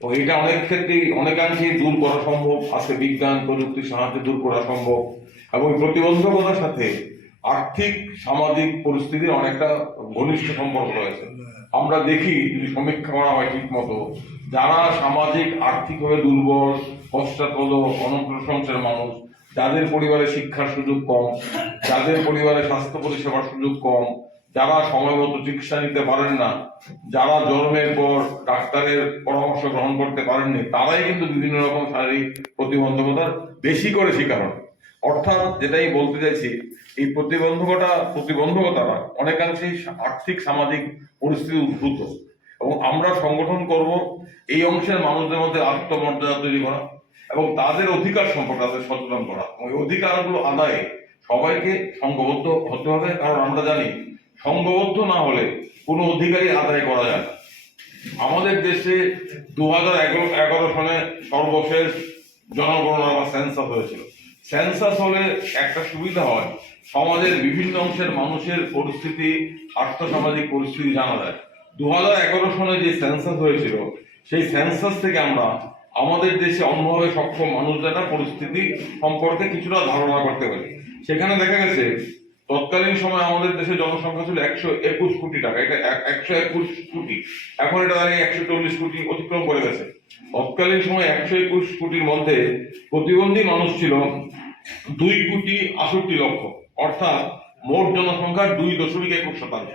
তো এটা অনেক ক্ষেত্রেই অনেকাংশেই দূর করা সম্ভব, আজকে বিজ্ঞান প্রযুক্তির সাহায্যে দূর করা সম্ভব। এবং প্রতিবন্ধকতার সাথে আর্থিক সামাজিক পরিস্থিতির অনেকটা ঘনিষ্ঠ সম্পর্ক রয়েছে। আমরা দেখি, যদি সমীক্ষা করা হয় ঠিক মতো, যারা সামাজিক আর্থিকভাবে দুর্বল, পশ্চাৎপদ, অনগ্রসংসের মানুষ, যাদের পরিবারে শিক্ষার সুযোগ কম, যাদের পরিবারে স্বাস্থ্য পরিষেবার সুযোগ কম, যারা সময়মতো চিকিৎসা নিতে পারেন না, যারা জন্মের পর ডাক্তারের পরামর্শ গ্রহণ করতে পারেননি, তারাই কিন্তু বিভিন্ন রকম শারীরিক প্রতিবন্ধকতার বেশি করে শিকার হন। অর্থাৎ যেটাই বলতে চাইছি, এই প্রতিবন্ধকতারা অনেকাংশেই আর্থিক সামাজিক পরিস্থিতি উদ্ভূত। এবং আমরা সংগঠন করব এই অংশের মানুষদের মধ্যে আত্মমর্যাদা তৈরি করা এবং তাদের অধিকার সম্পর্কে তাদের সচেতন করা। ওই অধিকারগুলো আদায়ে সবাইকে সংঘবদ্ধ হতে হবে, কারণ আমরা জানি সংঘবদ্ধ না হলে কোনো অধিকারই আদায় করা যায় না। আমাদের দেশে 2011 সালে সর্বশেষ জনগণনা বা সেন্সাস হয়েছিল। সেন্সাস হলে একটা সুবিধা হয়, সমাজের বিভিন্ন অংশের মানুষের পরিস্থিতি, আর্থসামাজিক পরিস্থিতি জানা যায়। 2011 সালে যে সেন্সাস হয়েছিল, সেই সেন্সাস থেকে আমরা আমাদের দেশে অন্যভাবে সক্ষম মানুষদের পরিস্থিতি সম্পর্কে কিছুটা ধারণা করতে পারি। সেখানে দেখা গেছে তৎকালীন সময় আমাদের দেশে জনসংখ্যা ছিল 121 কোটি টাকা, এটা 121 কোটি, এখন এটা দাঁড়িয়ে 140 কোটি অতিক্রম করে গেছে। তৎকালীন সময় 121 কোটির মধ্যে প্রতিবন্ধী মানুষ ছিল 2,68,00,000, অর্থাৎ মোট জনসংখ্যার 2.21%।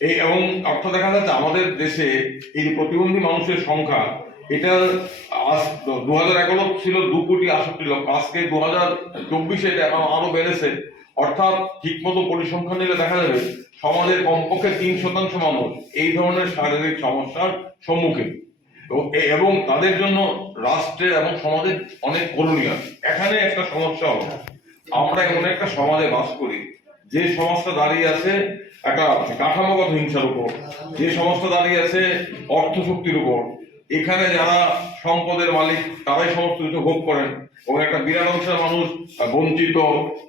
এই এবং অর্থ দেখা যাচ্ছে আমাদের দেশে এই প্রতিবন্ধী মানুষের সংখ্যা, এটা আজ 2011 ছিল 2,68,00,000, আজকে 2024 এটা আরো বেড়েছে। অর্থাৎ ঠিকমতো পরিসংখ্যান নিলে দেখা যাবে সমাজের কমপক্ষে 3% মানুষ এই ধরনের শারীরিক সমস্যার সম্মুখীন, এবং তাদের জন্য রাষ্ট্রের এবং সমাজের অনেক করণীয়। এখানে একটা সমস্যা হলো, আমরা এমন একটা সমাজে বাস করি যে সমাজটা দাঁড়িয়ে আছে একটা কাঠামোগত হিংসার উপর, যে সমাজটা দাঁড়িয়ে আছে অর্থ শক্তির উপর। এখানে যারা সম্পদের মালিক তারাই সমস্ত কিছু ভোগ করেন, এবং একটা বিরাট অংশের মানুষ বঞ্চিত,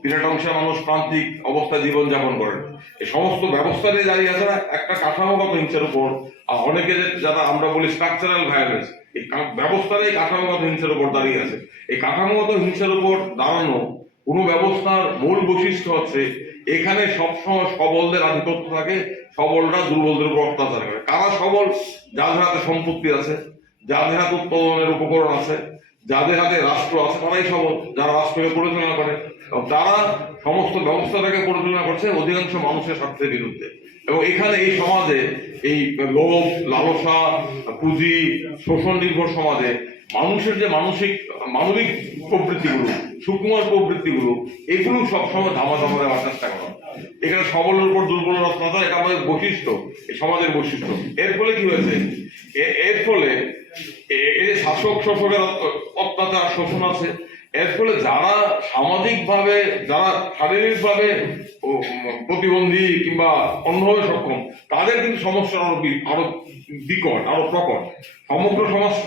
বিরাট অংশের মানুষ প্রান্তিক অবস্থায় জীবনযাপন করেন। এই সমস্ত ব্যবস্থাটাই দাঁড়িয়ে আছে একটা কাঠামোগত হিংসার উপর। অনেকে যারা আমরা বলি স্ট্রাকচারাল ভায়োলেন্স, এই ব্যবস্থাটাই কাঠামোগত হিংসার উপর দাঁড়িয়ে আছে। এই কাঠামোগত হিংসার উপর দাঁড়ানো কোনো ব্যবস্থার মূল বৈশিষ্ট্য হচ্ছে এখানে সবসময় সবলদের আধিপত্য থাকে, সবলরা দুর্বলদের উপর অত্যাচার করে। কারা সবল? যাদের হাতে সম্পত্তি আছে, যাদের হাতে উৎপাদনের উপকরণ আছে, যাদের হাতে রাষ্ট্র আছে, তারাই সবল, যারা রাষ্ট্রকে পরিচালনা করে। এবং তারা সমস্ত ব্যবস্থাটাকে পরিচালনা করছে অধিকাংশ মানুষের স্বার্থের বিরুদ্ধে। এবং এখানে এই সমাজে এই লোভ, লালসা, পুঁজি, শোষণ নির্ভর সমাজে মানুষের যে মানবিক প্রবৃত্তিগুলো, সুকুমার প্রবৃত্তিগুলো, এগুলো সবসময় ধামাধামা দেওয়ার চেষ্টা করা। এখানে সবলের উপর দুর্বলের অত্যাচার, এটা আমাদের বৈশিষ্ট্য, এই সমাজের বৈশিষ্ট্য। এর ফলে কি হয়েছে? এর ফলে এই যে শাসক শোষকের অত্যাচার, শোষণ আছে, এর ফলে যারা সামাজিকভাবে, যারা শারীরিকভাবে প্রতিবন্ধী কিংবা অন্যভাবে সক্ষম, তাদের কিন্তু সমস্যা আরো বিকট, আরো প্রকট। সমগ্র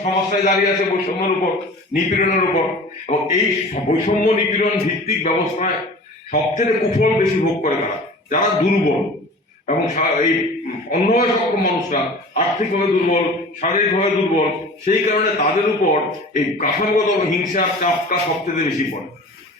সমাজটাই দাঁড়িয়ে আছে বৈষম্যের উপর, নিপীড়নের উপর। এবং এই বৈষম্য নিপীড়ন ভিত্তিক ব্যবস্থায় সব থেকে কুফল বেশি ভোগ করে তারা, যারা দুর্বল এবং এই অন্যভাবে সক্ষম মানুষরা আর্থিকভাবে দুর্বল, শারীরিকভাবে দুর্বল। সেই কারণে তাদের উপর এই কাঠামোগত হিংসার চাপটা সবচেয়ে বেশি পড়ে।